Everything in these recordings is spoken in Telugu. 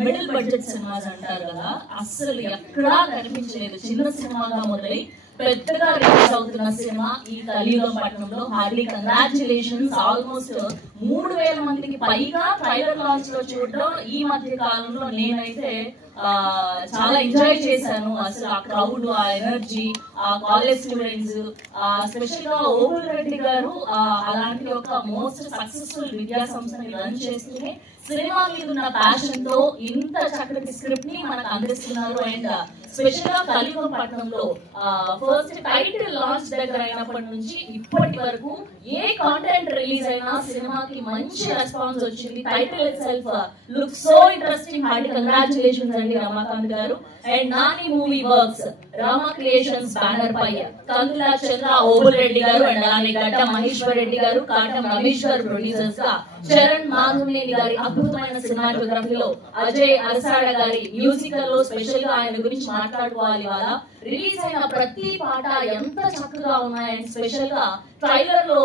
మిడిల్ బడ్జెట్ సినిమాస్ అంటారు కదా, అస్సలు ఎక్కడా కనిపించలేదు. చిన్న సినిమాగా మొదలై పెద్దగా రిలీజ్ అవుతున్న సినిమా ఈ కలియుగం పట్టణంలో. Hearty congratulations. ఆల్మోస్ట్ 3000 మందికి పైగా ట్రైలర్ లాంచ్ లో చూడడం ఈ మధ్య కాలంలో నేనైతే చాలా ఎంజాయ్ చేశాను. అసలు ఆ క్రౌడ్, ఆ ఎనర్జీ, ఆ కాలేజ్ స్టూడెంట్స్, స్పెషల్ గా ఓబుల్ రెడ్డి గారు అలాంటి ఒక మోస్ట్ సక్సెస్ఫుల్ విద్యా సంస్థని రన్ చేస్తూనే సినిమా మీద ఉన్న ప్యాషన్ తో ఇంత చక్కటి స్క్రిప్ట్ ని మనకు అందిస్తున్నారు. అండ్ స్పెషల్ గా కలియుగం పట్టణంలో ఫస్ట్ టైటిల్ లాంచ్ దగ్గర అయినప్పటి నుంచి ఇప్పటి వరకు ఏ కాంటెంట్ రిలీజ్ అయినా సినిమాకి మంచి రెస్పాన్స్ వచ్చింది. Title itself look so interesting. Hearty congratulations అండి Ramakanth garu. And Nani movie works Rama creations banner పై కందుల చంద్ర, ఓబుల్ రెడ్డి గారు అండ్ అలానే గడ్డ మహేశ్వర్ రెడ్డి గారు, కాటం రమేష్ గారు ప్రొడ్యూసర్స్ గా, చరణ్ మాధవనేని గారి అద్భుతమైన సినిమాటోగ్రఫీలో, అజయ్ అరసాడ గారి మ్యూజికల్ లో స్పెషల్ గా ఆయన గురించి మాట్లాడుకోవాలి. వాళ్ళ రిలీజ్ అయిన ప్రతి పాట ఎంత చక్కగా ఉన్నాయని స్పెషల్ గా ట్రైలర్ లో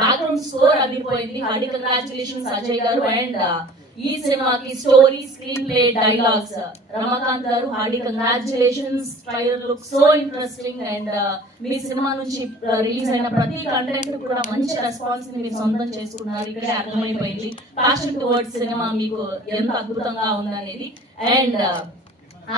బ్యాక్గ్రౌండ్ స్కోర్ అదిరిపోయింది. Hearty congratulations Ajay garu. And ఈ సినిమాకి story, screenplay, dialogues Ramakanth garu. Hearty congratulations. Trailer look so interesting. And మీ సినిమా నుంచి రిలీజ్ అయిన ప్రతి కంటెంట్ కూడా మంచి రెస్పాన్స్ ని మీరు సొంతం చేసుకున్నారు. ఇక్కడే అర్థమైపోయింది ప్యాషన్ టువర్డ్స్ సినిమా మీకు ఎంత అద్భుతంగా ఉందనేది. అండ్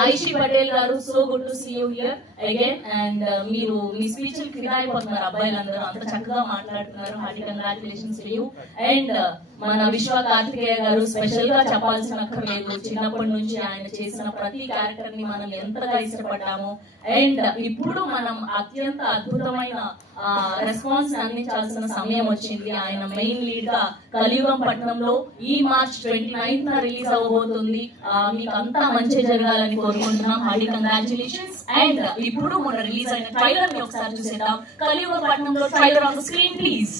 ఆయిషి పటేల్ గారు, so good to see you here again. And మీరు మీ స్పీచ్ ఫిదా అయిపోతున్నారు, అబ్బాయిలందరూ అంత చక్కగా మాట్లాడుతున్నారు. Hearty congratulations to you. And మన విశ్వ కార్తికేయ గారు స్పెషల్ గా చెప్పాల్సిన అక్కర్లేదు. చిన్నప్పటి నుంచి ఆయన చేసిన ప్రతి క్యారెక్టర్ ని మనం ఎంతగా ఇష్టపడ్డాము. అండ్ ఇప్పుడు మనం అత్యంత అద్భుతమైన రెస్పాన్స్ అందించాల్సిన సమయం వచ్చింది. ఆయన మెయిన్ లీడ్ గా కలియుగం పట్టణంలో ఈ మార్చ్ 29th రిలీజ్ అవ్వబోతుంది. మీకు అంతా మంచి జరగాలని కోరుకుంటున్నాం. Hearty congratulations. అండ్ ఇప్పుడు మొన్న రిలీజ్ అయిన ట్రైలర్ ని ఒకసారి చూసేద్దాం. కలియుగం పట్టణంలో trailer on the screen please.